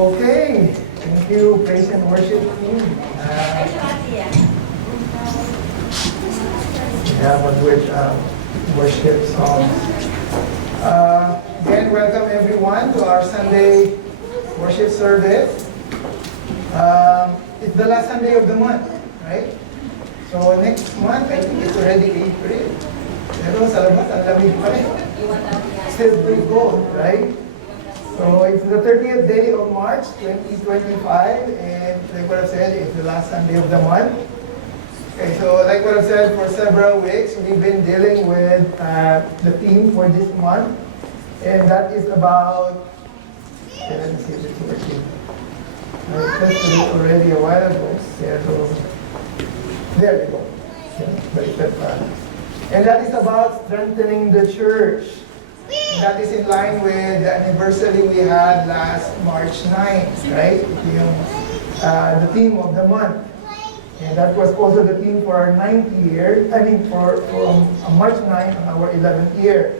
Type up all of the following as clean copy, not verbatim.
Okay, thank you, praise and worship team. Yeah, but with worship songs. Again, welcome everyone to our Sunday worship service. It's the last Sunday of the month, right? So next month, I think it's already April. Pero sa labas, ang lamig pa rin. Still pretty cold, right? So it's the 30th day of March 2025, and like what I've said, it's the last Sunday of the month. Okay, so like what I've said, for several weeks, we've been dealing with the theme for this month, and that is about, okay, let me see if it's working. I tested it already a while ago, so there we go. And that is about strengthening the church. And that is in line with the anniversary we had last March 9, right? Yung, the theme of the month. And that was also the theme for our 9th year, from March 9 on our 11th year.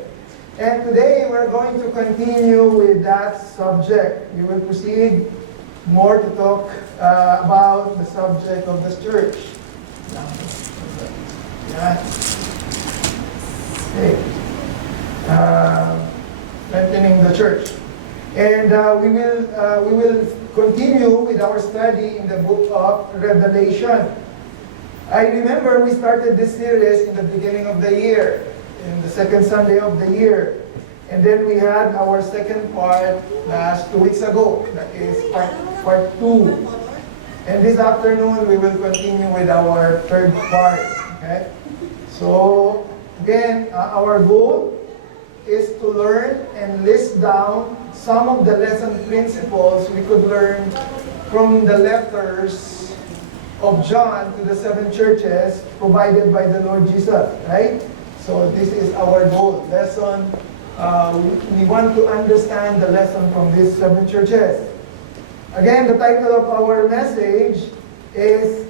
And today we're going to continue with that subject. We will proceed more to talk about the subject of the church. Yeah. Okay. Strengthening the church. And we will continue with our study in the book of Revelation. I remember we started this series in the beginning of the year, in the second Sunday of the year. And then we had our second part last 2 weeks ago. That is part 2. And this afternoon we will continue with our third part. Okay? So again, our goal is to learn and list down some of the lesson principles we could learn from the letters of John to the 7 churches provided by the Lord Jesus, right? So this is our goal. We want to understand the lesson from these 7 churches. Again, the title of our message is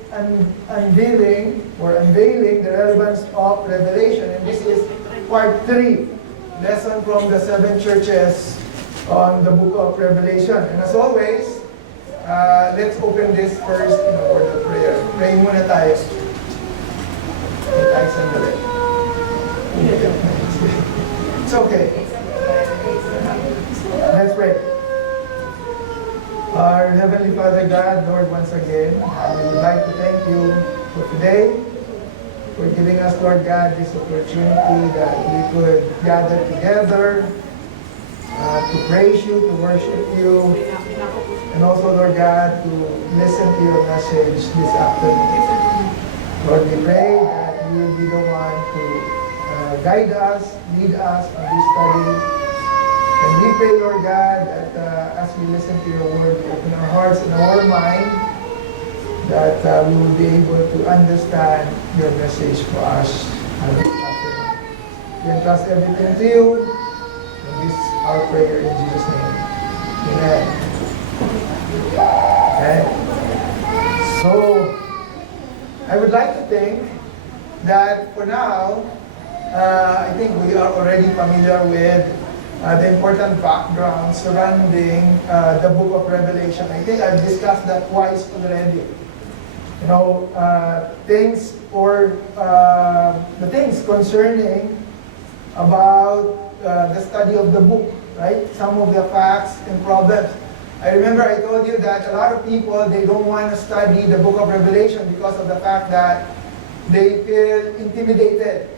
unveiling the relevance of Revelation, and this is part 3. Lesson from the 7 churches on the book of Revelation. And as always, let's open this first in a word of prayer. Pray muna tayo. Tayo sandali. It's okay. Let's pray. Our Heavenly Father God, Lord, once again, we would like to thank you for today, for giving us, Lord God, this opportunity that we could gather together to praise you, to worship you, and also, Lord God, to listen to your message this afternoon. Lord, we pray that you will be the one to guide us, lead us on this study. And we pray, Lord God, that as we listen to your word, we open our hearts and our mind, that we will be able to understand your message for us this afternoon. We entrust everything to you, and this is our prayer in Jesus' name. Amen. Okay. So, I would like to think that for now, I think we are already familiar with the important background surrounding the book of Revelation. I think I've discussed that twice already. You know, the things concerning about the study of the book, right? Some of the facts and problems. I remember I told you that a lot of people, they don't want to study the book of Revelation because of the fact that they feel intimidated.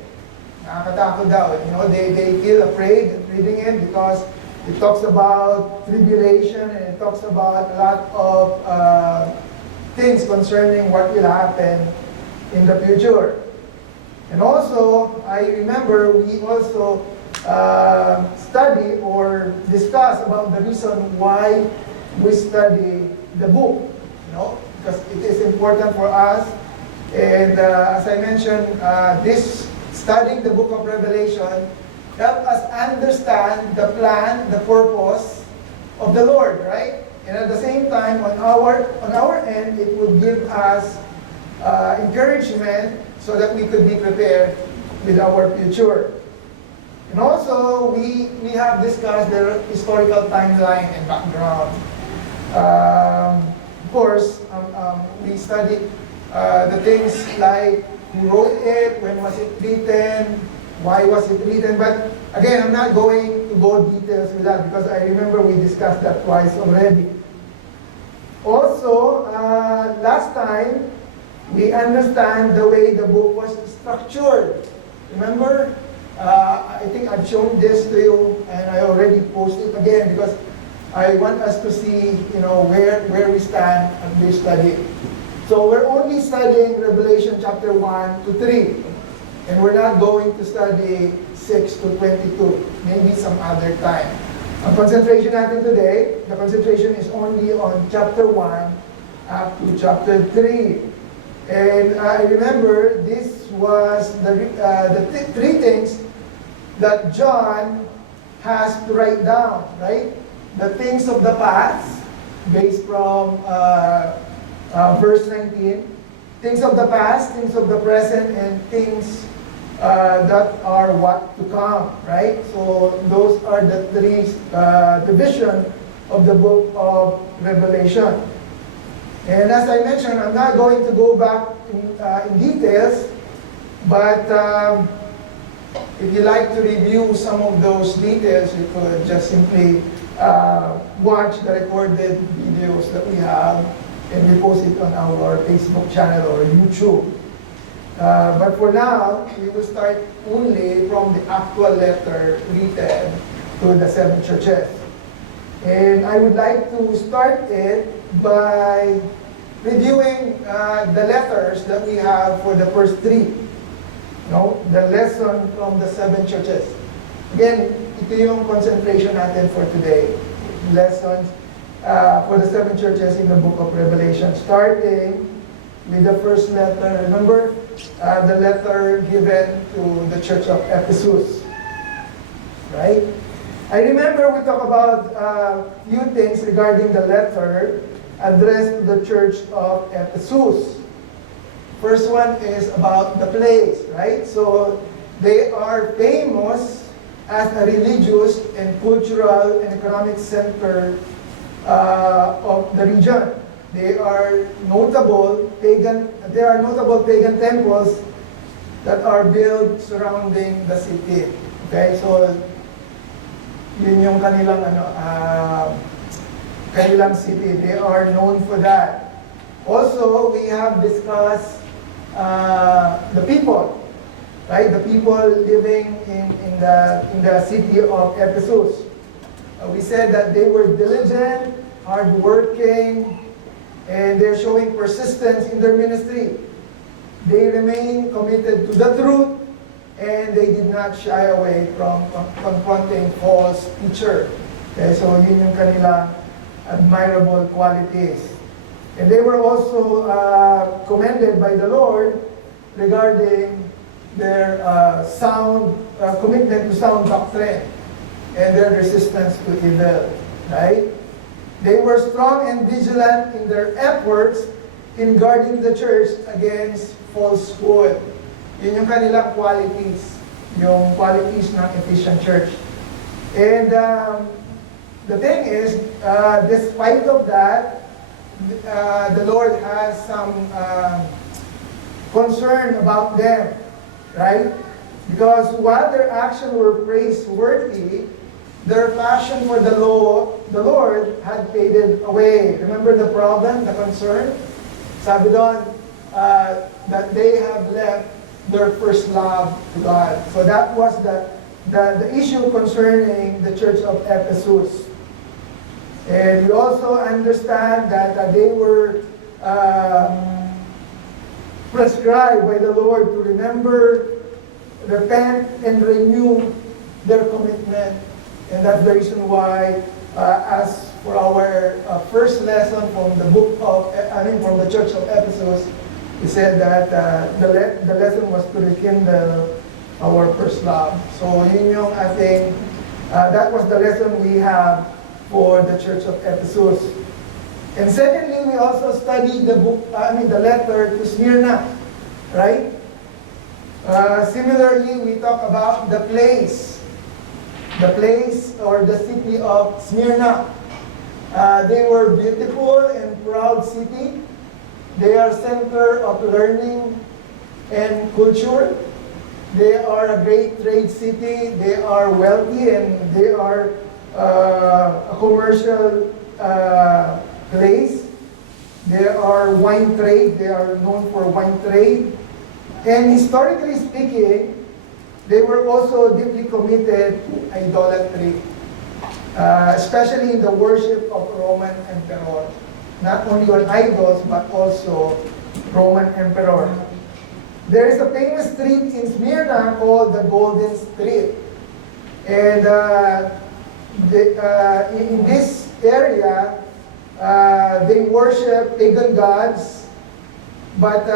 Nakakatakot daw. You know, they feel afraid reading it because it talks about tribulation and it talks about a lot of things concerning what will happen in the future. And also, I remember we also study or discuss about the reason why we study the book, you know, because it is important for us. And as I mentioned, this studying the book of Revelation help us understand the plan, the purpose of the Lord, right? And at the same time, on our end, it would give us encouragement so that we could be prepared with our future. And also, we have discussed the historical timeline and background Of course, we studied the things like who wrote it, when was it written, why was it written. But again, I'm not going to go details with that because I remember we discussed that twice already. Also, last time, we understand the way the book was structured. Remember? I think I've shown this to you and I already posted it again because I want us to see, where we stand at this study. So we're only studying Revelation chapter 1 to 3. And we're not going to study 6 to 22. Maybe some other time. Ang concentration natin today, the concentration is only on chapter 1 up to chapter 3. And I remember this was the three things that John has to write down, right? The things of the past, based from verse 19. Things of the past, things of the present, and things that are what to come, right? So those are the three divisions of the book of Revelation. And as I mentioned, I'm not going to go back in details, but if you like to review some of those details, you could just simply watch the recorded videos that we have and we post it on our Facebook channel or YouTube. But for now, we will start only from the actual letter written to the 7 churches. And I would like to start it by reviewing the letters that we have for the first 3. The lesson from the 7 churches. Again, ito yung concentration natin for today. Lessons for the 7 churches in the book of Revelation. Starting with the first letter. Remember, the letter given to the church of Ephesus. Right? I remember we talked about a few things regarding the letter addressed to the church of Ephesus. First one is about the place, right? So they are famous as a religious and cultural and economic center of the region. They are notable pagan temples that are built surrounding the city. Okay, so yun yung kanilang city. They are known for that. Also, we have discussed the people, right? The people living in the city of Ephesus. We said that they were diligent, hardworking, and they're showing persistence in their ministry. They remain committed to the truth, and they did not shy away from confronting false teacher. Okay, so yun yung kanilang admirable qualities. And they were also commended by the Lord regarding their sound commitment to sound doctrine and their resistance to evil. Right? They were strong and vigilant in their efforts in guarding the church against falsehood. Yun yung kanilang qualities, yung qualities ng Ephesian church. And the thing is, despite of that, the Lord has some concern about them, right? Because while their actions were praiseworthy, their passion for the Lord had faded away. Remember the problem, the concern? Sabi doon, that they have left their first love to God. So that was the issue concerning the church of Ephesus. And we also understand that they were prescribed by the Lord to remember, repent, and renew their commitment. And that's the reason why, as for our first lesson from the book of, from the church of Ephesus, he said that the lesson was to rekindle our first love. So yun yung ating, that was the lesson we have for the church of Ephesus. And secondly, we also studied the letter to Smyrna, right? Similarly, we talk about the place or the city of Smyrna. They were beautiful and proud city. They are center of learning and culture. They are a great trade city. They are wealthy and they are a commercial place. They are wine trade. They are known for wine trade. And historically speaking, they were also deeply committed to idolatry, especially in the worship of Roman emperor. Not only on idols, but also Roman emperor. There is a famous street in Smyrna called the Golden Street. And in this area, they worship pagan gods, but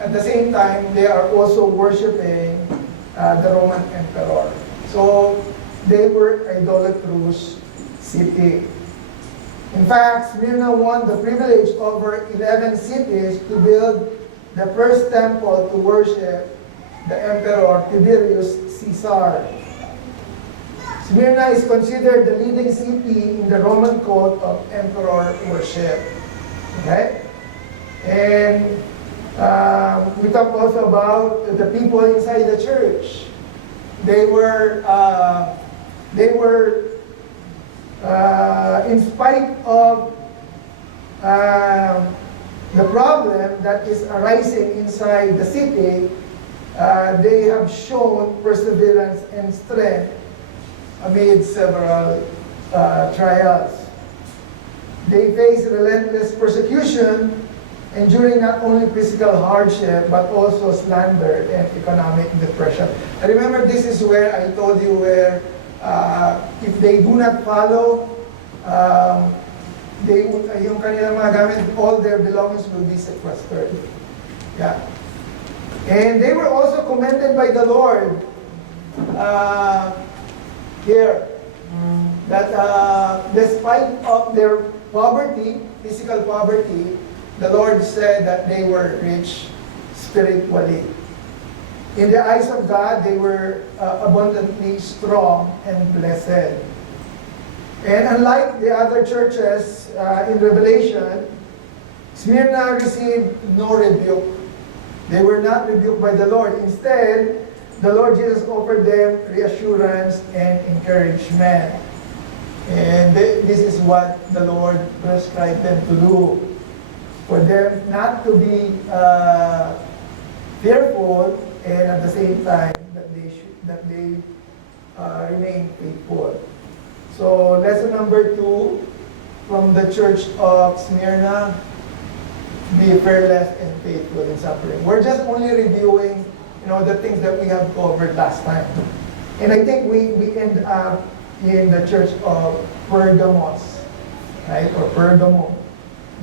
at the same time, they are also worshiping the Roman emperor. So they were idolatrous city. In fact, Smyrna won the privilege over 11 cities to build the first temple to worship the emperor Tiberius Caesar. Smyrna is considered the leading city in the Roman cult of emperor worship. Okay? And we talk also about the people inside the church. They were in spite of the problem that is arising inside the city, they have shown perseverance and strength amid several trials. They face relentless persecution, enduring not only physical hardship, but also slander and economic depression. I remember this is where I told you where if they do not follow, yung kanilang mga gamit, all their belongings will be sequestered. Yeah. And they were also commended by the Lord here, that despite of their poverty, physical poverty, the Lord said that they were rich spiritually. In the eyes of God, they were abundantly strong and blessed. And unlike the other churches in Revelation, Smyrna received no rebuke. They were not rebuked by the Lord. Instead, the Lord Jesus offered them reassurance and encouragement. And this is what the Lord prescribed them to do. For them not to be fearful, and at the same time that they remain faithful. So lesson number 2 from the church of Smyrna: be fearless and faithful in suffering. We're just only reviewing, the things that we have covered last time. And I think we end up in the church of Pergamos, right? Or Pergamo.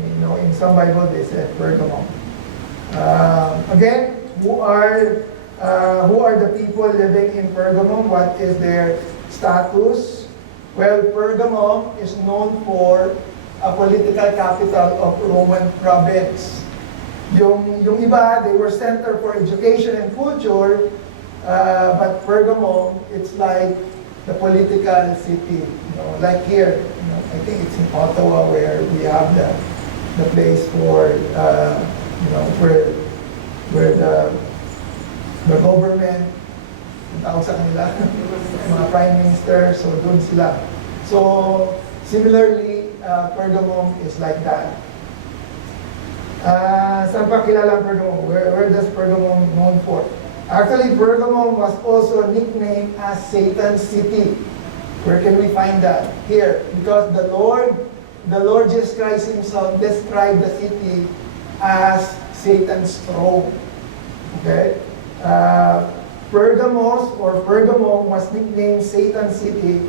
In some Bible they said Pergamo. Again, who are the people living in Pergamum? What is their status? Well, Pergamum is known for a political capital of Roman province. Yung iba, they were center for education and culture, but Pergamum, it's like the political city. Like here, I think it's in Ottawa where we have the place for where the government, ang tawag sa kanila, mga prime minister, so doon sila. So similarly, Pergamum is like that. Saan pa kilala ang Pergamum? Where does Pergamum known for? Actually, Pergamum was also nicknamed as Satan's city. Where can we find that? Here, because the Lord Jesus Christ himself described the city as Satan's throne. Okay? Pergamos or Pergamum was nicknamed Satan's city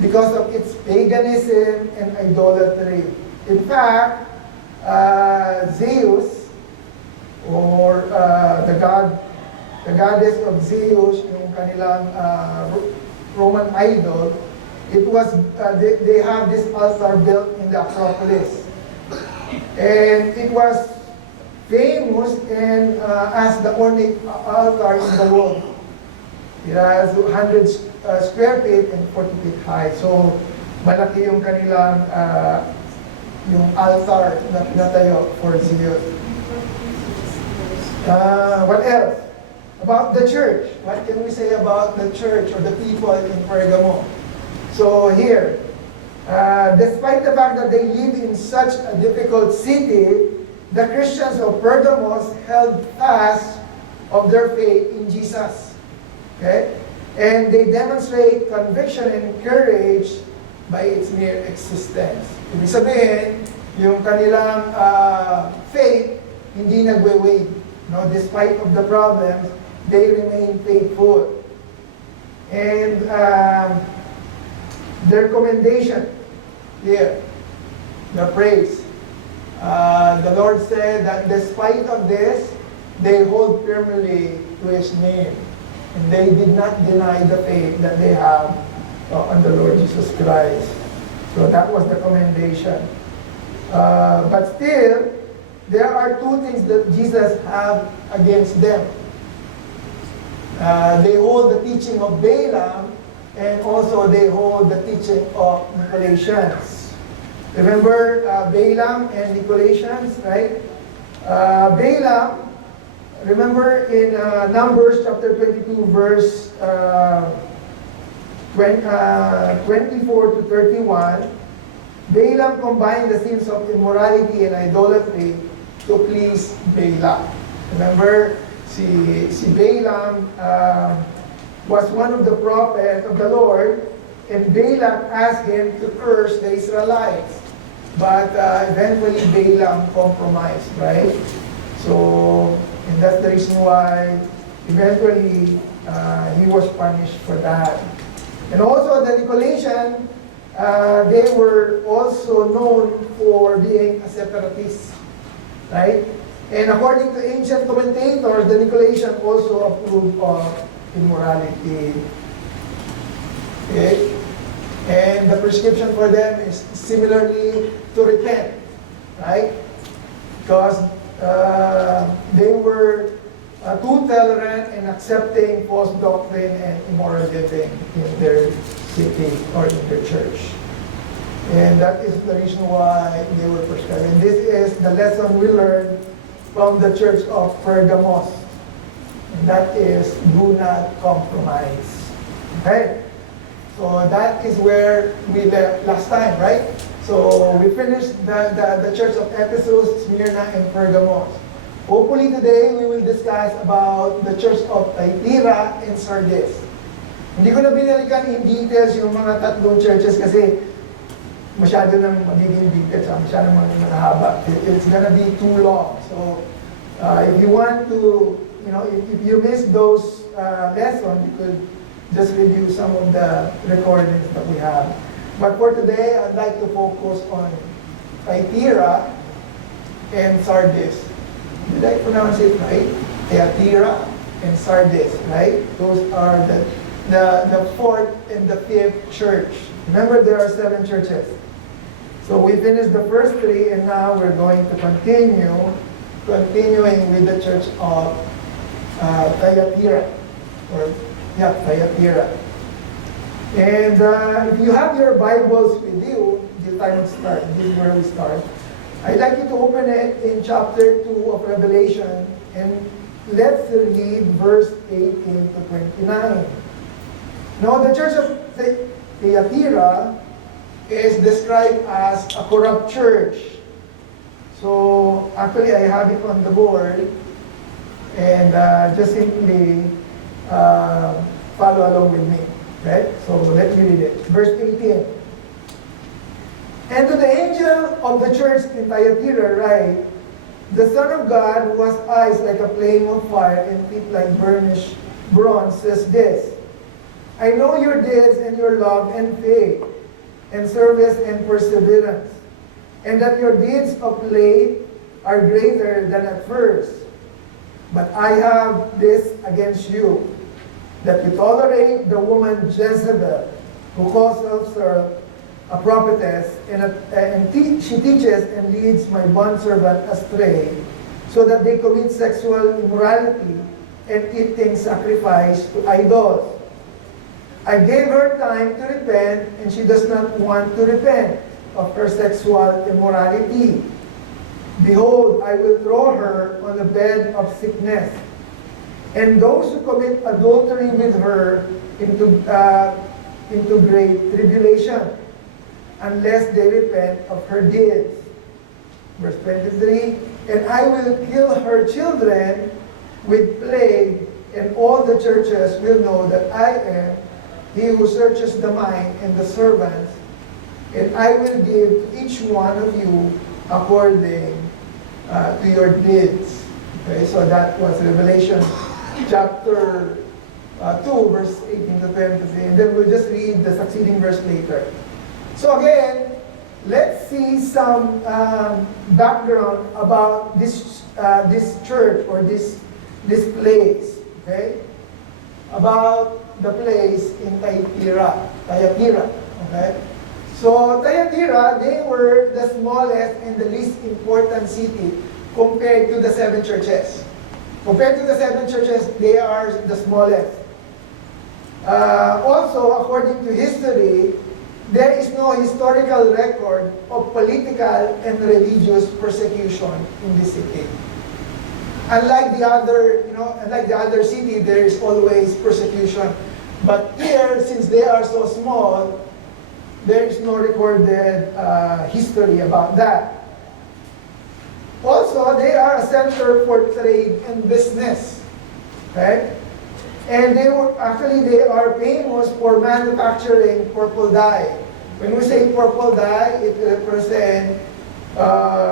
because of its paganism and idolatry. In fact, Zeus, or the goddess of Zeus, yung kanilang Roman idol, it was they have this altar built in the Acropolis, and it was famous and as the only altar in the world. It has 100 square feet and 40 feet high. So malaki yung kanilang yung altar na pinatayo for Zeus. What else? About the church. What can we say about the church or the people in Pergamo? So here, despite the fact that they lived in such a difficult city, the Christians of Pergamos held fast of their faith in Jesus. Okay? And they demonstrate conviction and courage by its mere existence. Ibig sabihin, yung kanilang faith hindi nagwe-wave. No? Despite of the problems, they remain faithful. And their commendation here, the praise. The Lord said that despite of this, they hold firmly to His name. And they did not deny the faith that they have on the Lord Jesus Christ. So that was the commendation. But still, there are two things that Jesus have against them. They hold the teaching of Balaam, and also they hold the teaching of Nicolaitans. Remember Balaam and Nicolaitans, right? Balaam, remember in Numbers chapter 22, verse 24 to 31, Balaam combined the sins of immorality and idolatry to please Balak. Remember, si Balaam was one of the prophets of the Lord, and Balak asked him to curse the Israelites. But eventually Balaam compromised, right? So, and that's the reason why eventually he was punished for that. And also the Nicolaitans, they were also known for being a separatist, right? And according to ancient commentators, the Nicolaitans also approved of immorality. Okay? And the prescription for them is similarly to repent, right? Because they were too tolerant in accepting false doctrine and immoral living in their city or in their church. And that is the reason why they were prescribed. And this is the lesson we learned from the church of Pergamos. And that is, do not compromise. Okay? So that is where we left last time, right? So we finished the church of Ephesus, Smyrna, and Pergamos. Hopefully today we will discuss about the church of Thyatira and Sardis. Hindi ko na binalikan in details yung mga tatlong churches kasi masyado nang magiging details, masyado nang mahaba. It's gonna be too long. So if you want to, if you missed those lessons, you could just review some of the recordings that we have. But for today, I'd like to focus on Thyatira and Sardis. Did I pronounce it right? Thyatira and Sardis, right? Those are the fourth and the fifth church. Remember, there are 7 churches. So we finished the first 3, and now we're going to continuing with the church of Thyatira, Thyatira. And if you have your Bibles with you, this time we start. This is where we start. I'd like you to open it in chapter 2 of Revelation, and let's read verse 18 to 29. Now, the church of Thyatira is described as a corrupt church. So, actually, I have it on the board, and just simply follow along with me. Okay? So, let me read it. Verse 18. And to the angel of the church in Thyatira write, the Son of God, who has eyes like a flame of fire and feet like burnished bronze, says this, I know your deeds and your love and faith, and service and perseverance, and that your deeds of late are greater than at first. But I have this against you, that you tolerate the woman Jezebel, who calls herself a prophetess, and she teaches and leads my bondservant astray, so that they commit sexual immorality and eat things sacrificed to idols. I gave her time to repent, and she does not want to repent of her sexual immorality. Behold, I will throw her on a bed of sickness, and those who commit adultery with her into great tribulation, unless they repent of her deeds. Verse 23, and I will kill her children with plague, and all the churches will know that I am he who searches the mind and the servants, and I will give to each one of you according to your deeds. Okay, so that was Revelation chapter 2, verse 18 to 20. And then we'll just read the succeeding verse later. So again, let's see some background about this church or this place. Okay, about the place in Thyatira. Okay, so Thyatira, they were the smallest and the least important city compared to the 7 churches. Compared to the 7 churches, they are the smallest. Also, according to history, there is no historical record of political and religious persecution in this city. Unlike the other city, there is always persecution. But here, since they are so small, there is no recorded history about that. Also, they are a center for trade and business. Okay? And they are famous for manufacturing purple dye. When we say purple dye, it represents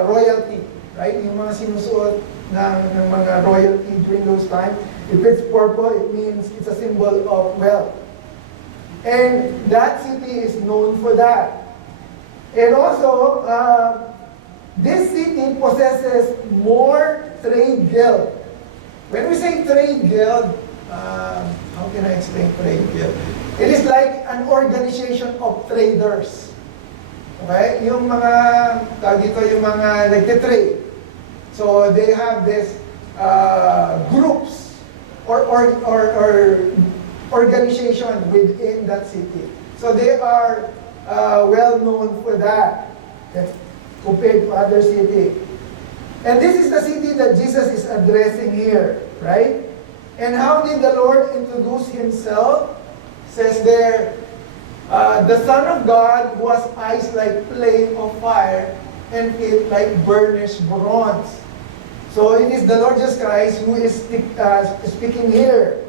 royalty. Right? Yung mga sinusuot ng mga royalty during those times. If it's purple, it means it's a symbol of wealth. And that city is known for that. And also, this city possesses more trade guild. When we say trade guild, how can I explain trade guild? It is like an organization of traders. Okay? Yung mga, yung mga nagtitrade. So they have this groups or organization within that city. So they are well known for that, okay, compared to other cities. And this is the city that Jesus is addressing here, right? And how did the Lord introduce himself? Says there, the Son of God who has eyes like flame of fire and feet like burnished bronze. So it is the Lord Jesus Christ who is speaking here.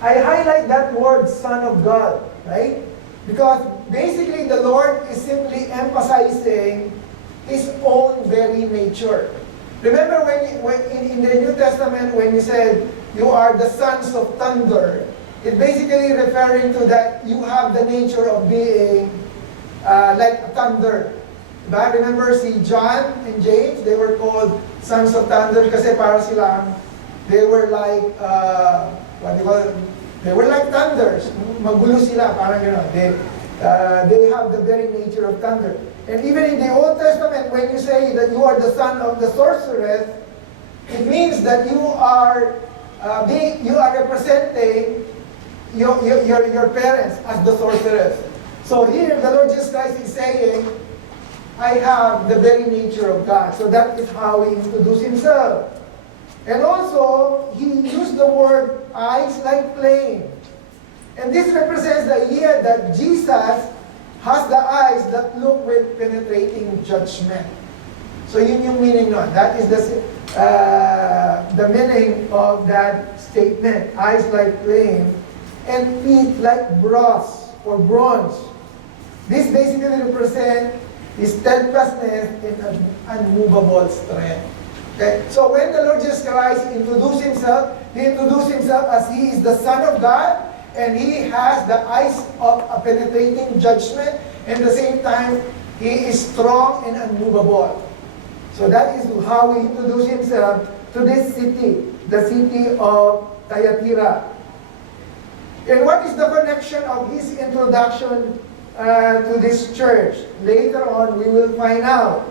I highlight that word, Son of God, right? Because basically the Lord is simply emphasizing His own very nature. Remember when in the New Testament, when you said, you are the sons of thunder, it basically referring to that you have the nature of being like thunder. Diba? Remember si John and James, they were called sons of thunder kasi para silang, they were like, they were like thunders. Magulo sila, parang gano'n. They have the very nature of thunder. And even in the Old Testament, when you say that you are the son of the sorceress, it means that you are representing your parents as the sorceress. So here, the Lord Jesus Christ is saying, I have the very nature of God. So that is how He introduced Himself. And also, He used the word eyes like flame. And this represents the idea that Jesus has the eyes that look with penetrating judgment. So yun yung meaning nun. That is the meaning of that statement. Eyes like flame and feet like brass or bronze. This basically represents His steadfastness and unmovable strength. Okay? So when the Lord Jesus Christ introduced Himself, He introduced Himself as He is the Son of God, and He has the eyes of a penetrating judgment, and at the same time, He is strong and unmovable. So that is how He introduced Himself to this city, the city of Thyatira. And what is the connection of His introduction to this church? Later on, we will find out.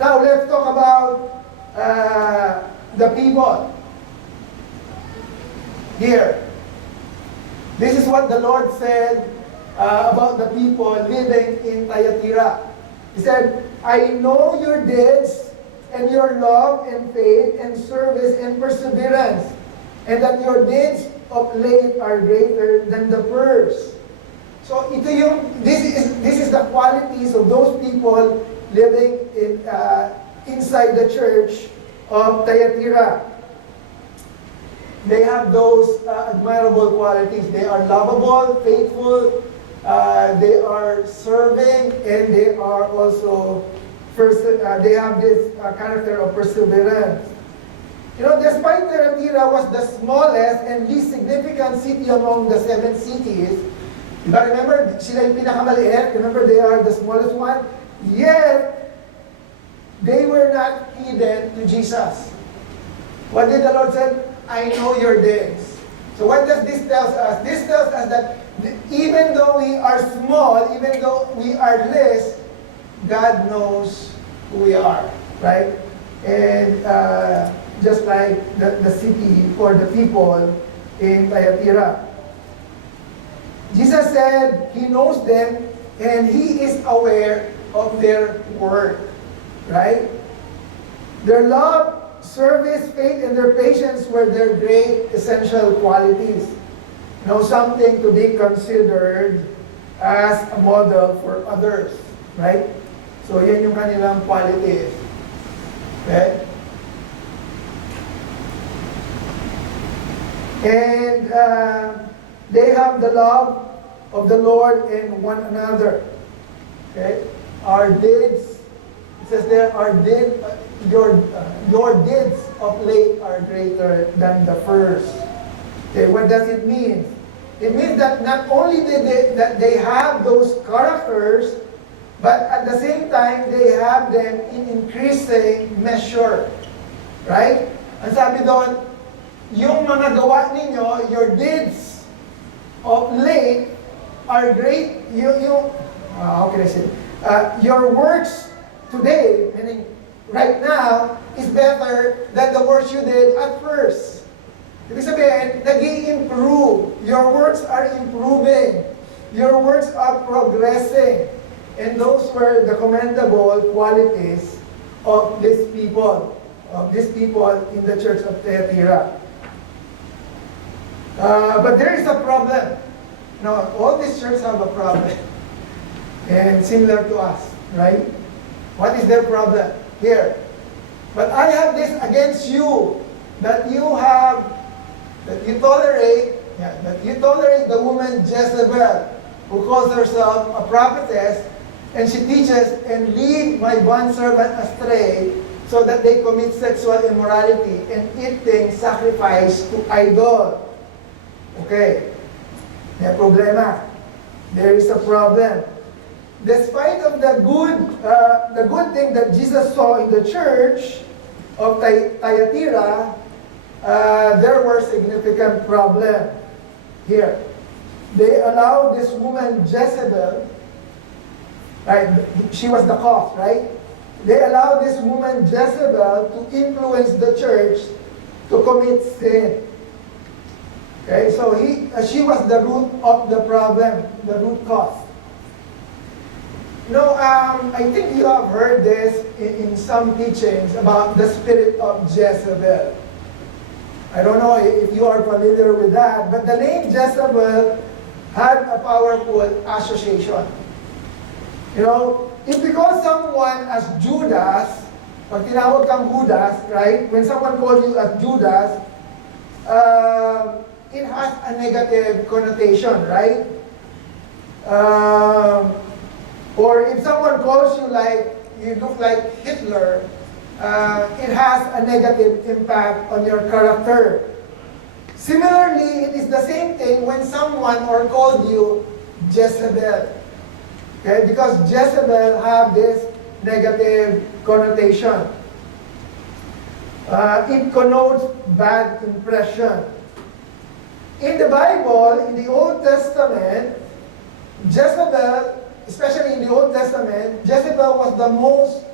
Now, let's talk about the people here. This is what the Lord said about the people living in Thyatira. He said, I know your deeds and your love and faith and service and perseverance, and that your deeds of late are greater than the pearls. So this is the qualities of those people living inside the church of Thyatira. They have those admirable qualities. They are lovable, faithful, they are serving, and they are also they have this character of perseverance. Despite Thyatira was the smallest and least significant city among the 7 cities, remember, sila yung pinakamaliit, remember they are the smallest one, yet they were not hidden to Jesus. What did the Lord say? I know your deeds. So what does this tell us? This tells us that even though we are small, even though we are less, God knows who we are, right? And just like the city or the people in Thyatira. Jesus said He knows them and He is aware of their work, right? Their love, service, faith, and their patience were their great essential qualities. Something to be considered as a model for others, right? So yan yung kanilang qualities. Okay? And they have the love of the Lord and one another. Okay? Our deeds, it says there, your deeds of late are greater than the first. Okay, what does it mean? It means that not only that they have those characters, but at the same time, they have them in increasing measure. Right? Ang sabi doon, yung mga gawa ninyo, your deeds of late are great. How can I say? Your works today, meaning right now, is better than the works you did at first. Ibig sabihin, nag-i-improve. Your works are improving. Your works are progressing. And those were the commendable qualities of these people in the church of Thyatira. But there is a problem. Now, all these churches have a problem. And similar to us, right? What is their problem? Here. But I have this against you, that you tolerate the woman Jezebel, who calls herself a prophetess, and she teaches and lead my bondservant astray, so that they commit sexual immorality and eat things sacrificed to idol. Okay. May problema. There is a problem. Despite of the good thing that Jesus saw in the church of Thyatira, there were significant problems here. They allowed this woman Jezebel, right? She was the cause, right? They allowed this woman Jezebel to influence the church to commit sin. Okay, so she was the root of the problem, the root cause. I think you have heard this in some teachings about the spirit of Jezebel. I don't know if you are familiar with that, but the name Jezebel had a powerful association. If you call someone as Judas, pag tinawag kang Judas, right? When someone calls you as Judas, it has a negative connotation, right? Or if someone calls you like, you look like Hitler, it has a negative impact on your character. Similarly, it is the same thing when someone called you Jezebel. Okay? Because Jezebel have this negative connotation. It connotes bad impression. In the Bible, in the Old Testament, Jezebel, especially in the Old Testament, Jezebel was the most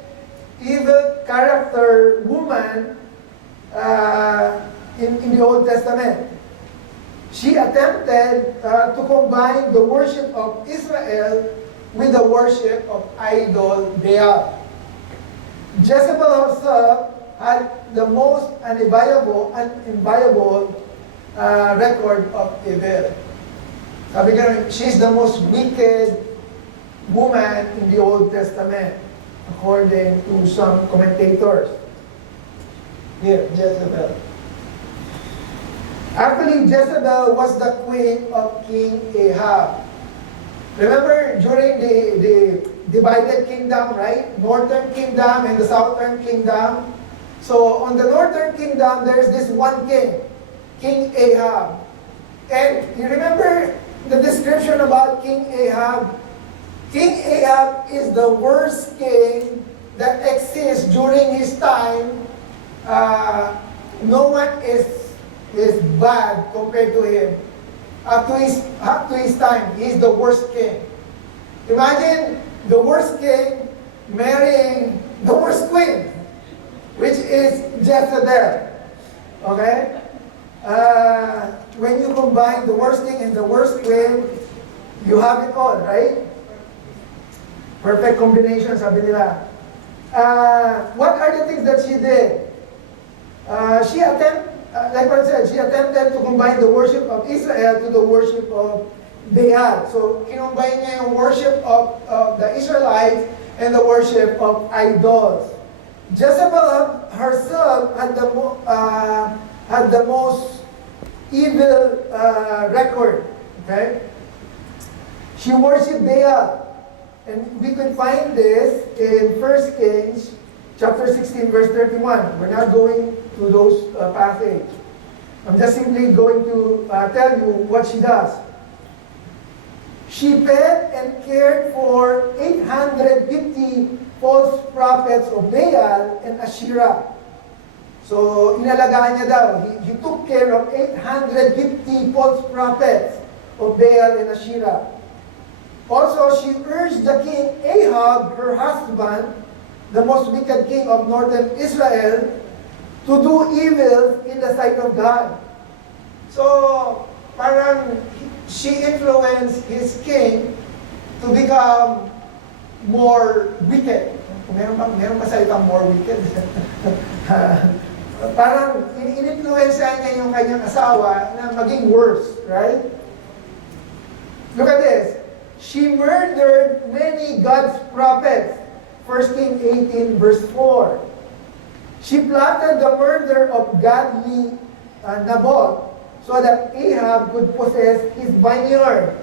evil character woman in the Old Testament. she attempted to combine the worship of Israel with the worship of idol Baal. Jezebel herself had the most unenviable record of evil. Sabi nga, she's the most wicked woman in the Old Testament, according to some commentators. Here, Jezebel. Actually, Jezebel was the queen of King Ahab. Remember during the divided kingdom, right? Northern kingdom and the southern kingdom. So on the northern kingdom, there's this one king, King Ahab. And you remember the description about King Ahab? King Ahab is the worst king that exists during his time. No one is bad compared to him. Up to his time, he's the worst king. Imagine the worst king marrying the worst queen, which is Jezebel. Okay? When you combine the worst king and the worst queen, you have it all, right? Perfect combination, sabi nila. What are the things that she did? Like what I said, she attempted to combine the worship of Israel to the worship of Baal. So, kinumbine niya yung worship of the Israelites and the worship of idols. Jezebel herself had the most evil record. Okay? She worshipped Baal. And we could find this in 1 Kings chapter 16, verse 31. We're not going to those passage. I'm just simply going to tell you what she does. She fed and cared for 850 false prophets of Baal and Asherah. So, inalagaan niya daw. He took care of 850 false prophets of Baal and Asherah. Also, she urged the king Ahab, her husband, the most wicked king of northern Israel, to do evil in the sight of God. So, parang she influenced his king to become more wicked. Meron pa salitang more wicked. Parang in-influensya niya yung kanyang asawa na maging worse, right? Look at this. She murdered many God's prophets. 1 Kings 18, verse 4. She plotted the murder of godly Naboth so that Ahab could possess his vineyard.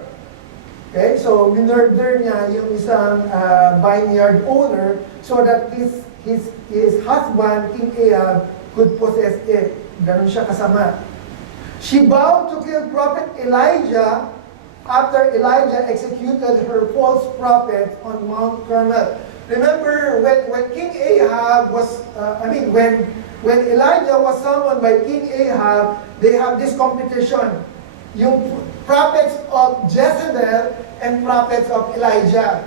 Okay, so minurder niya yung isang vineyard owner so that his husband, King Ahab, could possess it. Ganun siya kasama. She vowed to kill Prophet Elijah after Elijah executed her false prophet on Mount Carmel. Remember when King Ahab was, when Elijah was summoned by King Ahab, they have this competition. Yung prophets of Jezebel and prophets of Elijah.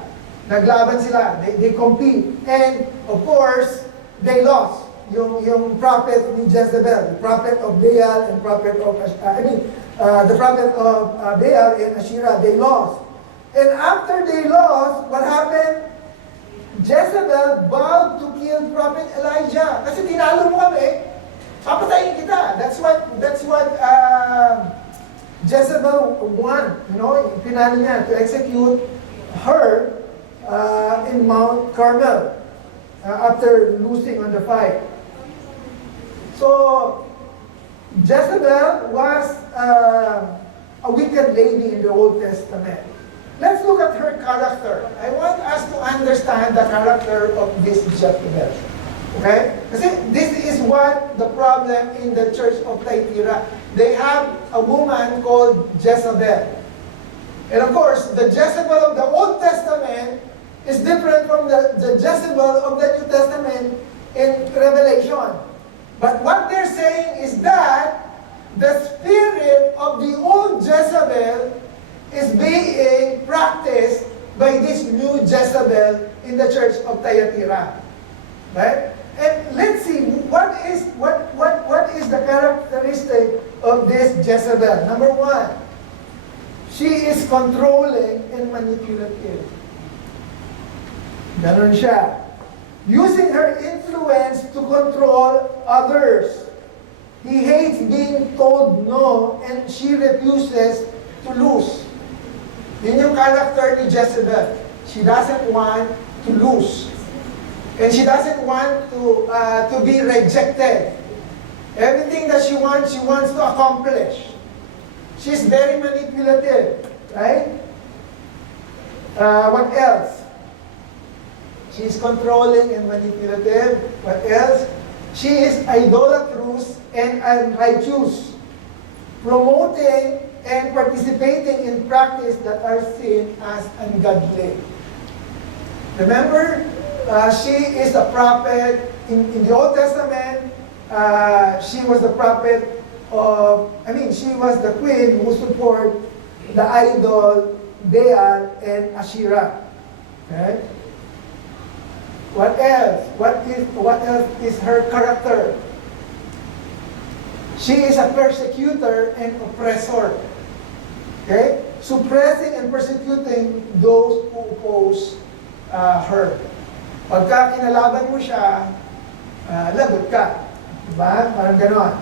Naglaban sila. They compete. And of course, they lost. Yung prophet ni Jezebel, the prophet of Baal and prophet of, the prophet of Baal and Asherah, they lost. And after they lost, what happened? Jezebel vowed to kill Prophet Elijah. Kasi tinalo mo kami, papatayin kita. That's what Jezebel won. Pinalo niya to execute her in Mount Carmel after losing on the fight. So, Jezebel was a wicked lady in the Old Testament. Let's look at her character. I want us to understand the character of this Jezebel. Okay? Kasi this is what the problem in the church of Thyatira. They have a woman called Jezebel. And of course, the Jezebel of the Old Testament is different from the Jezebel of the New Testament in Revelation. But what they're saying is that the spirit of the old Jezebel is being practiced by this new Jezebel in the church of Thyatira. Right? And let's see, what is the characteristic of this Jezebel? Number one, she is controlling and manipulative. Ganon siya. Using her influence to control others. He hates being told no and she refuses to lose. Yun yung character ni Jezebel. She doesn't want to lose. And she doesn't want to be rejected. Everything that she wants to accomplish. She's very manipulative, right? What else? She's controlling and manipulative. What else? She is idolatrous and unrighteous, promoting and participating in practice that are seen as ungodly. Remember, she is a prophet. In the Old Testament, she was the prophet she was the queen who supported the idol Baal and Asherah. Okay? What else? What else is her character? She is a persecutor and oppressor. Okay? Suppressing and persecuting those who oppose her. Pagka kinalaban mo siya, lagot ka. Diba? Parang ganon.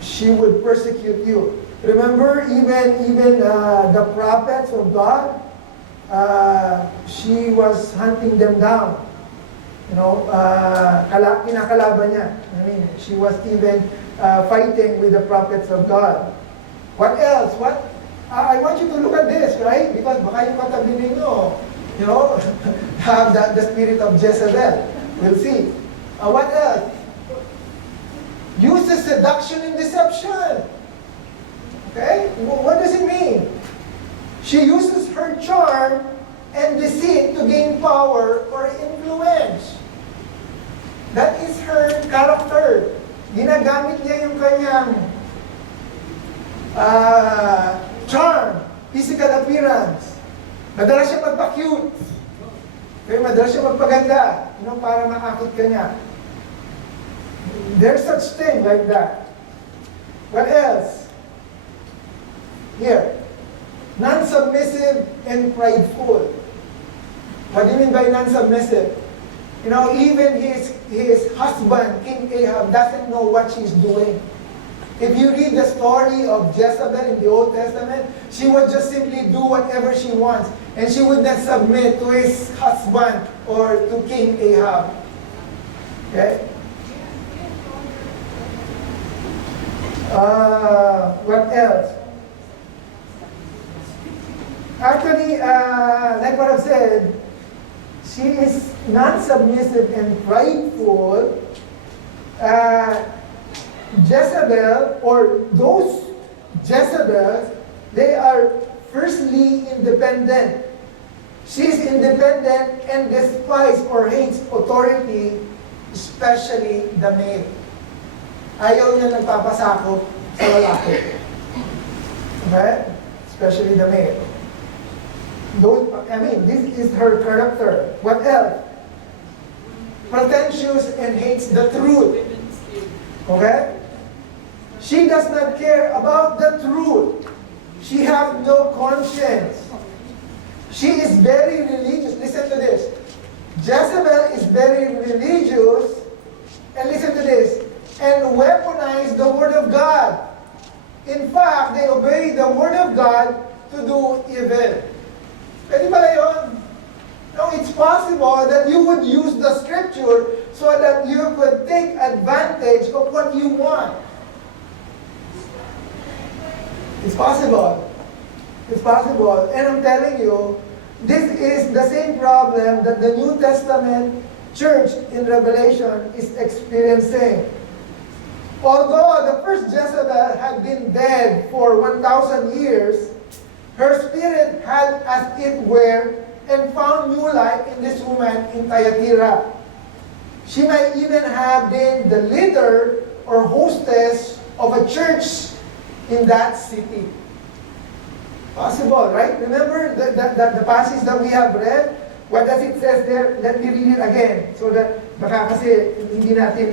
She would persecute you. Remember, even the prophets of God, she was hunting them down. Kinakalaban niya. She was even fighting with the prophets of God. What else? I want you to look at this, right? Because baka yung katabi ninyo, have the spirit of Jezebel. We'll see. What else? Uses seduction and deception. Okay? What does it mean? She uses her charm and deceit to gain power or influence. That is her character. Ginagamit niya yung kanyang charm, physical appearance. Madalas siya magpa-cute. Okay? Madalas siya magpaganda. Para makakit ka niya. There's such thing like that. What else? Here. Non-submissive and prideful. What do you mean by non-submissive? Even his husband, King Ahab, doesn't know what she's doing. If you read the story of Jezebel in the Old Testament, she would just simply do whatever she wants. And she would not submit to his husband or to King Ahab. Okay? What else? Actually, like what I've said, she is non-submissive and prideful. Jezebel, or those Jezebels, they are firstly independent. She's independent and despises or hates authority, especially the male. Ayaw niya nagpapasakop sa lalaki. Okay? Especially the male. This is her character. What else? Pretentious and hates the truth. Okay? She does not care about the truth. She has no conscience. She is very religious. Listen to this. Jezebel is very religious. And listen to this. And weaponize the Word of God. In fact, they obey the Word of God to do evil. Pwede ba yun? No, it's possible that you would use the Scripture so that you could take advantage of what you want. It's possible. It's possible. And I'm telling you, this is the same problem that the New Testament church in Revelation is experiencing. Although the first Jezebel had been dead for 1,000 years, her spirit had, as it were, and found new life in this woman in Thyatira. She might even have been the leader or hostess of a church in that city. Possible, right? Remember the passage that we have read? What does it say there? Let me read it again so that Baka kasi hindi natin,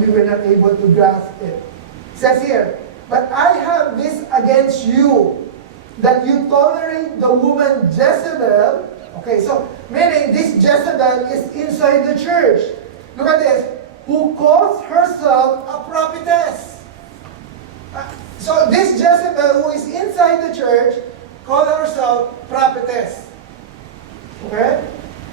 we were not able to grasp it. It says here, but I have this against you, that you tolerate the woman Jezebel. Okay, so meaning this Jezebel is inside the church. Look at this. Who calls herself a prophetess. So this Jezebel who is inside the church calls herself prophetess. Okay?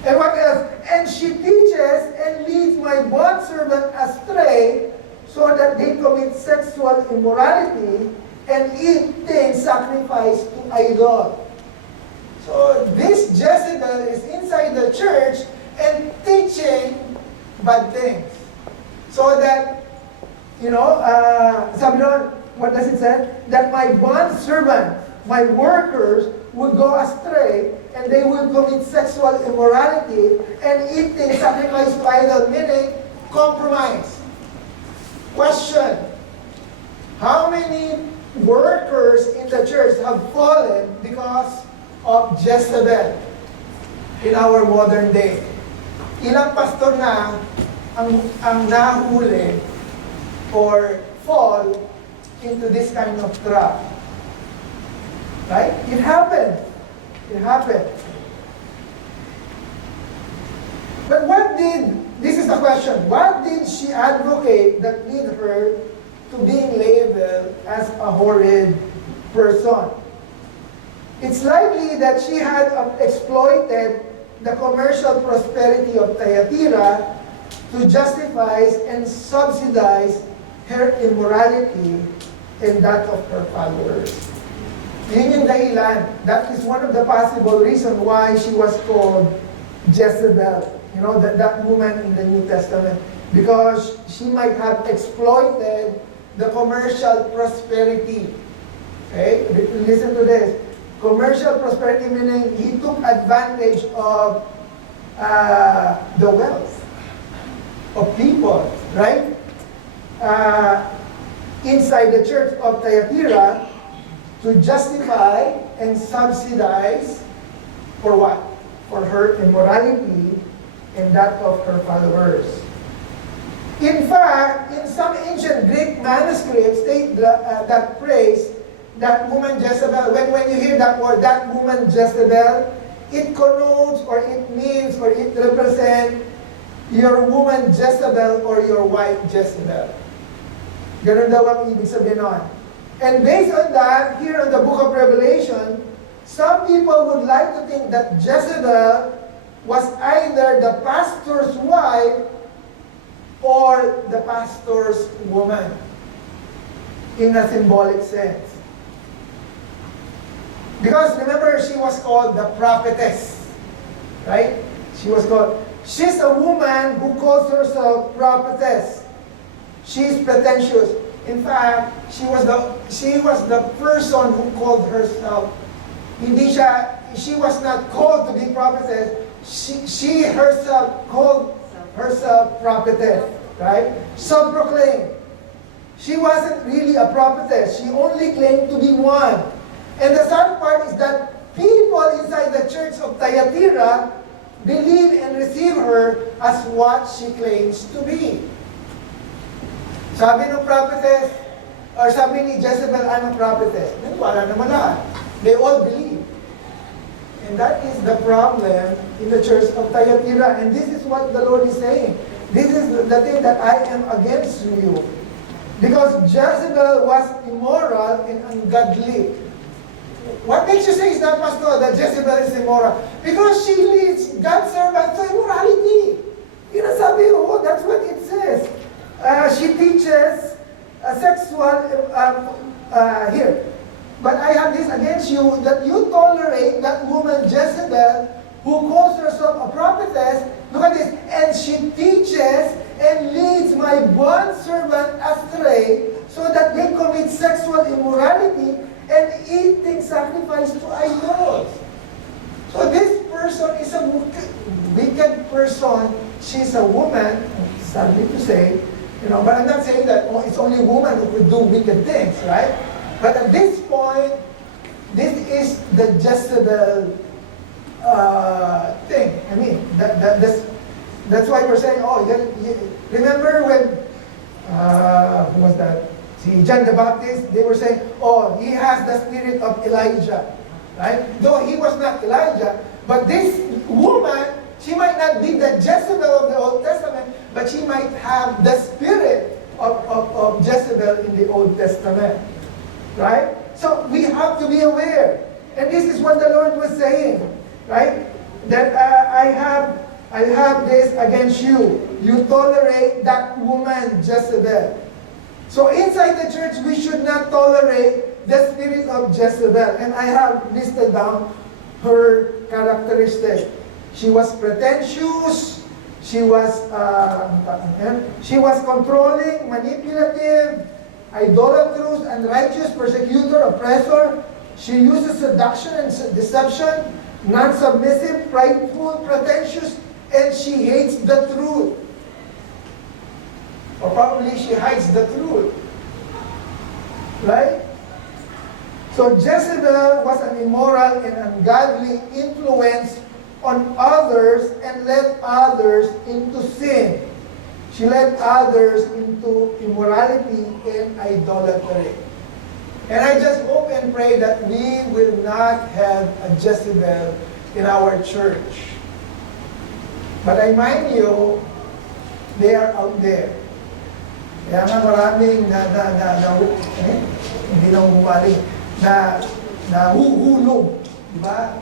And what else? And she teaches and leads my bondservant astray so that they commit sexual immorality and eat things sacrificed to idol. So this Jezebel is inside the church and teaching bad things. So that, sabi doon, what does it say? That my bondservant, my workers, would go astray and they will commit sexual immorality and eat things sacrificed to idol, meaning compromise. Question: how many workers in the church have fallen because of Jezebel in our modern day? Ilang pastor na ang nahuli or fall into this kind of trap? Right? It happened. It happened. But this is the question, what did she advocate that lead her to being labeled as a horrid person? It's likely that she had exploited the commercial prosperity of Thyatira to justify and subsidize her immorality and that of her followers. Yun yung dahilan. That is one of the possible reasons why she was called Jezebel. That woman in the New Testament. Because she might have exploited the commercial prosperity. Okay? Listen to this. Commercial prosperity meaning he took advantage of the wealth of people, right? Inside the church of Thyatira, to justify and subsidize for what? For her immorality and that of her followers. In fact, in some ancient Greek manuscripts, that phrase, that woman Jezebel, when you hear that word, that woman Jezebel, it connotes or it means or it represents your woman Jezebel or your wife Jezebel. Ganun daw ang ibig sabihin nun. And based on that, here in the book of Revelation, some people would like to think that Jezebel was either the pastor's wife or the pastor's woman, in a symbolic sense. Because remember, she was called the prophetess, right? She's a woman who calls herself prophetess. She's pretentious. In fact, she was the person who called herself. She was not called to be prophetess. She herself called herself prophetess, right? Self-proclaimed. She wasn't really a prophetess. She only claimed to be one. And the sad part is that people inside the church of Thyatira believe and receive her as what she claims to be. Sabi ng prophetess, or sabi ni Jezebel, I'm a prophetess. Wala naman lahat. They all believe. And that is the problem in the church of Thyatira. And this is what the Lord is saying. This is the thing that I am against you. Because Jezebel was immoral and ungodly. What makes you say is that, Pastor, that Jezebel is immoral? Because she leads God's servants to immorality. Sabi, that's what it says. She teaches sexual, here. But I have this against you, that you tolerate that woman Jezebel, who calls herself a prophetess. Look at this. And she teaches and leads my bondservant astray, so that they commit sexual immorality and eat things sacrificed to idols. So this person is a wicked person. She's a woman, sadly to say, but I'm not saying that it's only women who could do wicked things, right? But at this point, this is the Jezebel thing. I mean, That's why we're saying, oh, remember when, who was that? See, John the Baptist, they were saying, oh, he has the spirit of Elijah. Right? Though he was not Elijah, but this woman, she might not be the Jezebel of the Old Testament, but she might have the spirit of Jezebel in the Old Testament. Right? So we have to be aware. And this is what the Lord was saying. Right? That I have this against you. You tolerate that woman, Jezebel. So inside the church, we should not tolerate the spirit of Jezebel. And I have listed down her characteristics. She was pretentious. She was controlling, manipulative, idolatrous, unrighteous, persecutor, oppressor. She uses seduction and deception, non-submissive, prideful, pretentious, and she hates the truth. Or probably she hides the truth. Right? So Jezebel was an immoral and ungodly influence on others and led others into sin. She led others into immorality and idolatry. And I just hope and pray that we will not have a Jezebel in our church. But I mind you, they are out there. Kaya nga maraming hindi na humaling, nahuhulog. Diba?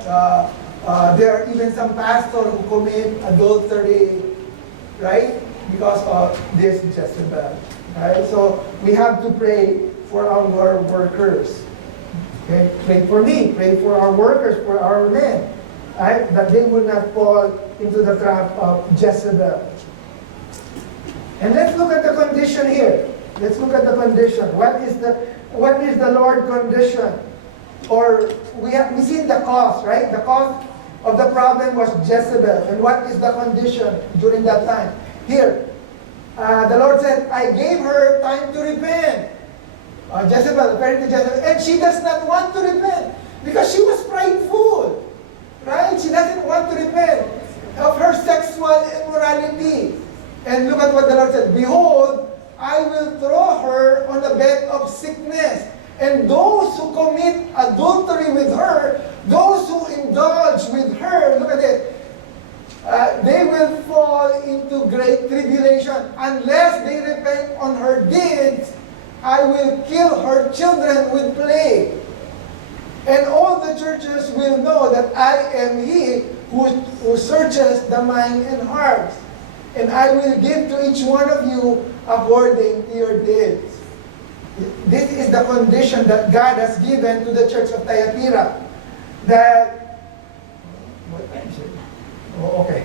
There are even some pastors who commit adultery, right? Because of this Jezebel. Right? So we have to pray for our workers. Okay? Pray for me, pray for our workers, for our men. Right? That they will not fall into the trap of Jezebel. And let's look at the condition here. Let's look at the condition. What is the Lord's condition? Or we seen the cause, right? The cause of the problem was Jezebel. And what is the condition during that time? Here, the Lord said, I gave her time to repent. Jezebel, apparently Jezebel, and she does not want to repent because she was prideful, right? She doesn't want to repent of her sexual immorality. And look at what the Lord said, behold, I will throw her on a bed of sickness. And those who commit adultery with her, those who indulge with her, look at it, they will fall into great tribulation. Unless they repent on her deeds, I will kill her children with plague. And all the churches will know that I am He who searches the mind and hearts. And I will give to each one of you according to your deeds. This is the condition that God has given to the church of Thyatira. That, what time is it? Oh, okay.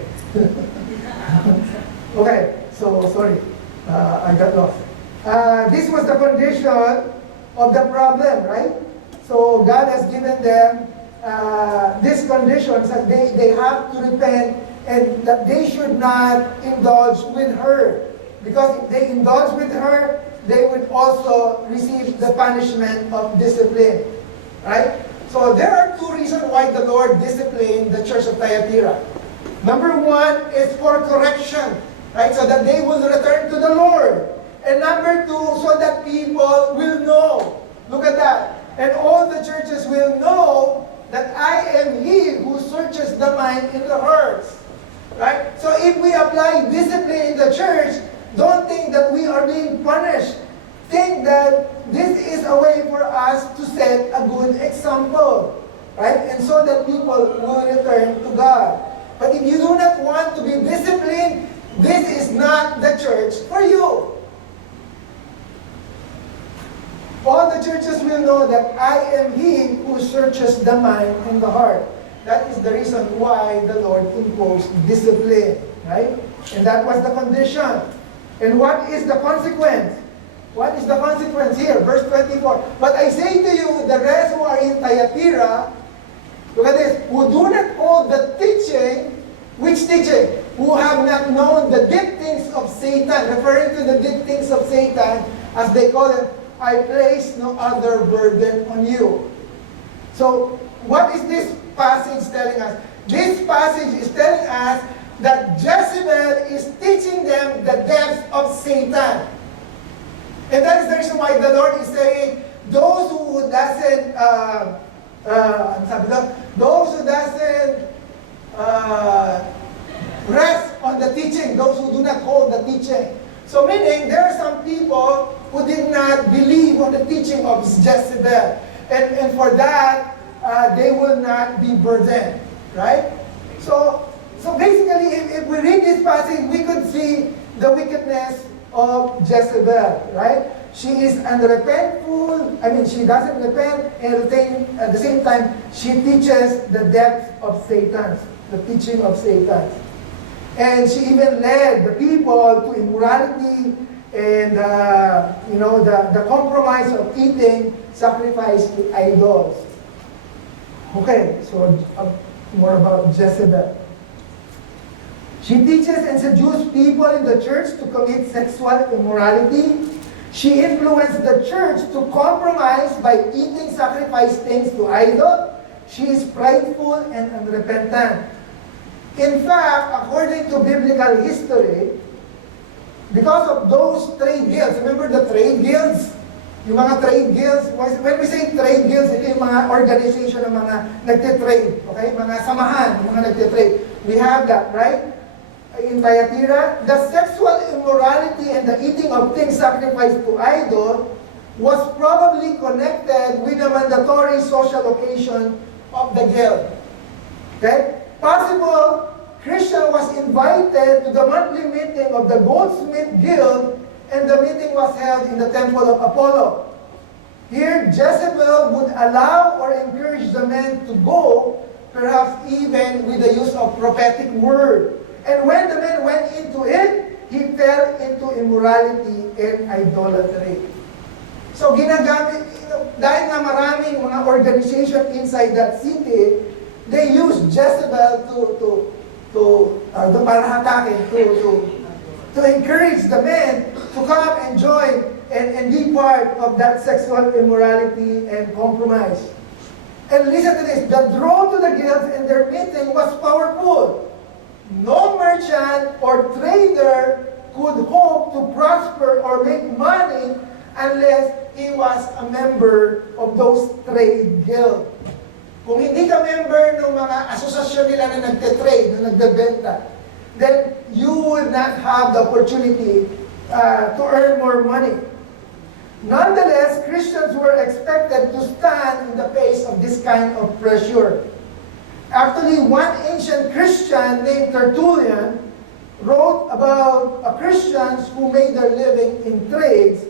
Okay, so sorry, I got lost. This was the condition of the problem, right? So God has given them these conditions that they have to repent and that they should not indulge with her. Because if they indulge with her, they would also receive the punishment of discipline. Right? So there are two reasons why the Lord disciplined the church of Thyatira. Number one is for correction, right? So that they will return to the Lord. And number two, so that people will know. Look at that. And all the churches will know that I am He who searches the mind and the hearts. Right? So if we apply discipline in the church, don't think that we are being punished. Think that this is a way for us to set a good example. Right? And so that people will return to God. But if you do not want to be disciplined, this is not the church for you. All the churches will know that I am He who searches the mind and the heart. That is the reason why the Lord imposed discipline, right? And that was the condition. And what is the consequence? What is the consequence here? Verse 24. But I say to you, the rest who are in Thyatira, look at this, who do not hold the teaching, which teaching? Who have not known the deep things of Satan, referring to the deep things of Satan, as they call it, I place no other burden on you. So, what is this passage telling us? This passage is telling us that Jezebel is teaching them the depths of Satan. And that is the reason why the Lord is saying, those who doesn't, those who doesn't rest on the teaching, those who do not hold the teaching. So meaning, there are some people who did not believe on the teaching of Jezebel. And for that, they will not be burdened. Right? So basically, if we read this passage, we could see the wickedness of Jezebel, right? She is unrepentful. I mean, she doesn't repent, and at the same time, she teaches the depth of Satan, the teaching of Satan. And she even led the people to immorality and, the compromise of eating sacrifice to idols. Okay, so more about Jezebel. She teaches and seduces people in the church to commit sexual immorality. She influenced the church to compromise by eating sacrificed things to idols. She is prideful and unrepentant. In fact, according to biblical history, because of those trade guilds, remember the trade guilds? Yung mga trade guilds, when we say trade guilds, ito yung mga organization ng mga nagtitrade, okay? Mga samahan ng mga nagtitrade. We have that, right? In Thyatira, the sexual immorality and the eating of things sacrificed to idol was probably connected with the mandatory social occasion of the guild. Okay? Possible, Christian was invited to the monthly meeting of the Goldsmith Guild, and the meeting was held in the temple of Apollo. Here, Jezebel would allow or encourage the men to go, perhaps even with the use of prophetic word. And when the men went into it, he fell into immorality and idolatry. So ginagamit, dahil nga maraming mga organization inside that city, they used Jezebel to encourage the men to come and join and be part of that sexual immorality and compromise. And listen to this, the draw to the guilds in their meeting was powerful. No merchant or trader could hope to prosper or make money unless he was a member of those trade guilds. Kung hindi ka member ng mga asosasyon nila na nagte-trade, na nagbebenta, then you would not have the opportunity to earn more money. Nonetheless, Christians were expected to stand in the face of this kind of pressure. Actually, one ancient Christian named Tertullian wrote about Christians who made their living in trades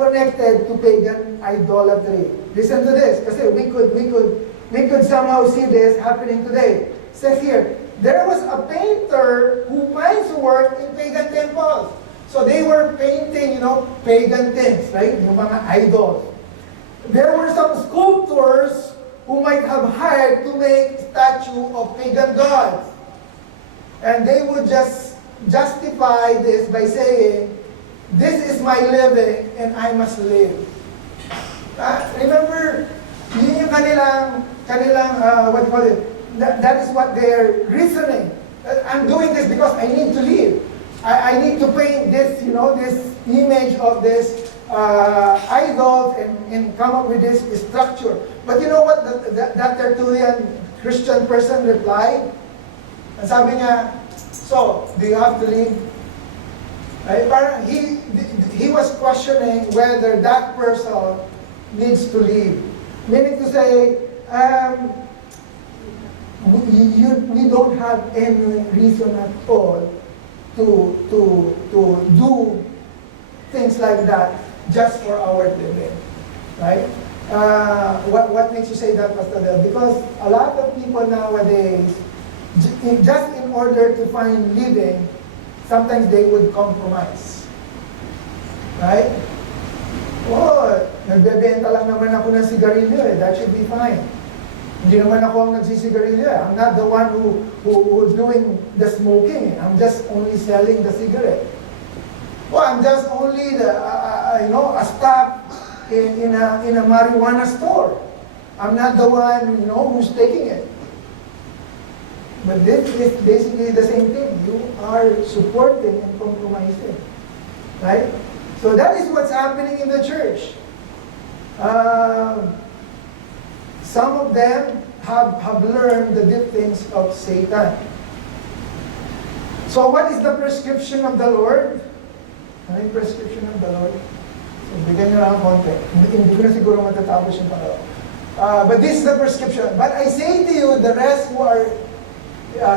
connected to pagan idolatry. Listen to this, kasi we could somehow see this happening today. It says here, there was a painter who finds work in pagan temples. So they were painting, pagan things, right? Yung mga idols. There were some sculptors who might have hired to make statue of pagan gods. And they would just justify this by saying, this is my living and I must live. Remember, yun yung kanilang what do you call it? That is what they're reasoning. I'm doing this because I need to live. I need to paint this, this image of this idols and come up with this structure. But you know what that Tertullian Christian person replied? And sabi niya, so, do you have to leave? Right? Parang he was questioning whether that person needs to leave. Meaning to say, we don't have any reason at all to do things like that just for our living, right? What makes you say that, Pastor Del? Because a lot of people nowadays, just in order to find living, sometimes they would compromise, right? Oh, nagbebenta lang naman ako ng sigarilyo that should be fine. Hindi naman ako ang nagsisigarilyo I'm not the one who's doing the smoking. I'm just only selling the cigarette. Well, I'm just only a staff in a marijuana store. I'm not the one, who's taking it. But this is basically the same thing. you are supporting and compromising. Right? So that is what's happening in the church. Some of them have learned the deep things of Satan. So what is the prescription of the Lord? Ano yung prescription of the Lord? So bigyan nyo lang konti. Hindi ko na siguro matatapos yung pangalawa. But this is the prescription. But I say to you, the rest who are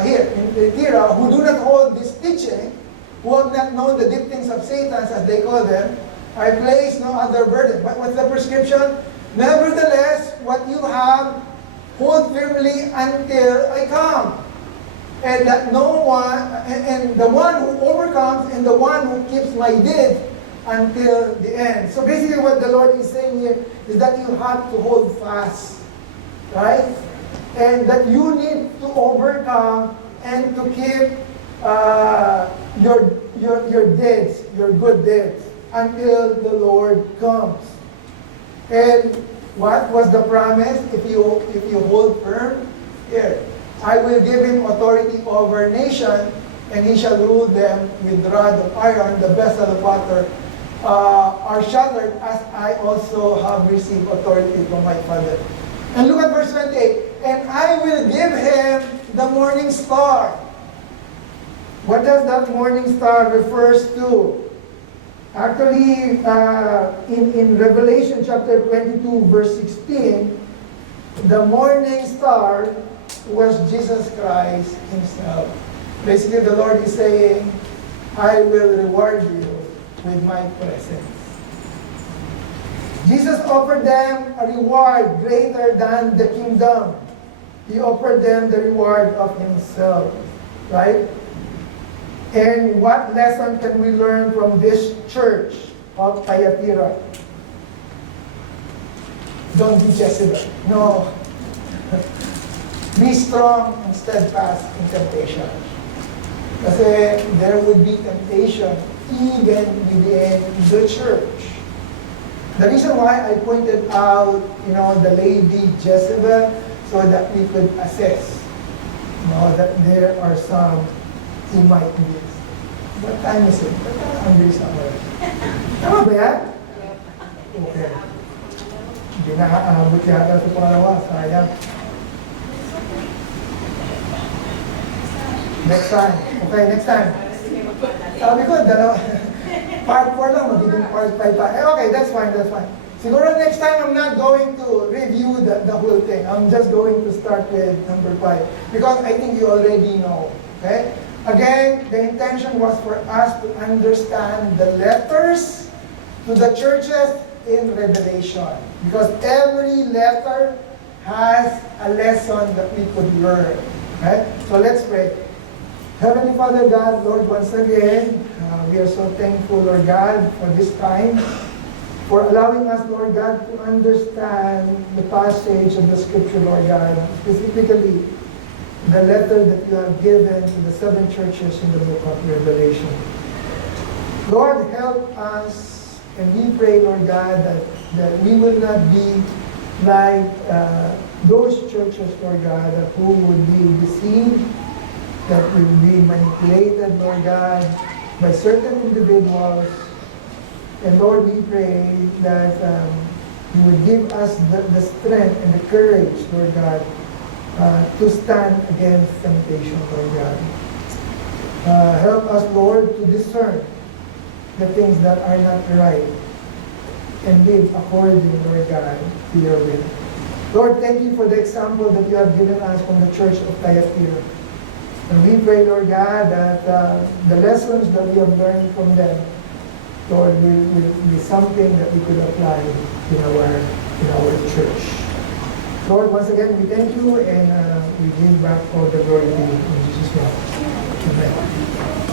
here in Thyatira, who do not hold this teaching, who have not known the deep things of Satan, as they call them, I place no other burden. But what's the prescription? Nevertheless, what you have, hold firmly until I come. And that no one, and the one who overcomes, and the one who keeps my deed until the end. So basically what the Lord is saying here is that you have to hold fast. Right? And that you need to overcome and to keep your deeds, your good deeds, until the Lord comes. And what was the promise? If you hold firm, here, I will give him authority over nation, and he shall rule them with rod of iron. The vessel of water are shattered, as I also have received authority from my Father. And look at verse 28. And I will give him the morning star. What does that morning star refers to? Actually, in Revelation chapter 22, verse 16, the morning star was Jesus Christ himself. Basically, the Lord is saying, I will reward you with my presence. Jesus offered them a reward greater than the kingdom. He offered them the reward of himself. Right? And what lesson can we learn from this church of Thyatira? Don't be Jezebel. No. Be strong and steadfast in temptation. Kasi there would be temptation even within the church. The reason why I pointed out, the lady Jezebel, so that we could assess, that there are some who might miss. What time is it? I'm very sorry. Tama ba yan? Okay. Hindi na-aabot yata sa pangalawa. Sayang. Next time. Okay, next time. Sabi ko, part 4 lang, magiging part 5 pa. Okay, that's fine. Siguro next time, I'm not going to review the whole thing. I'm just going to start with number 5. Because I think you already know. Okay? Again, the intention was for us to understand the letters to the churches in Revelation. Because every letter has a lesson that we could learn. Okay? So let's pray. Heavenly Father God, Lord, once again, we are so thankful, Lord God, for this time, for allowing us, Lord God, to understand the passage of the Scripture, Lord God, specifically the letter that you have given to the 7 churches in the book of Revelation. Lord, help us, and we pray, Lord God, that we will not be like those churches, Lord God, who would be deceived, that will be manipulated, Lord God, by certain individuals. And Lord, we pray that you would give us the strength and the courage, Lord God, to stand against temptation, Lord God. Help us, Lord, to discern the things that are not right and live according, Lord God, to your will. Lord, thank you for the example that you have given us from the church of Thyatira. And we pray, Lord God, that the lessons that we have learned from them, Lord, will be something that we could apply in our church. Lord, once again, we thank you and we give back all the glory to you in Jesus' name. Amen.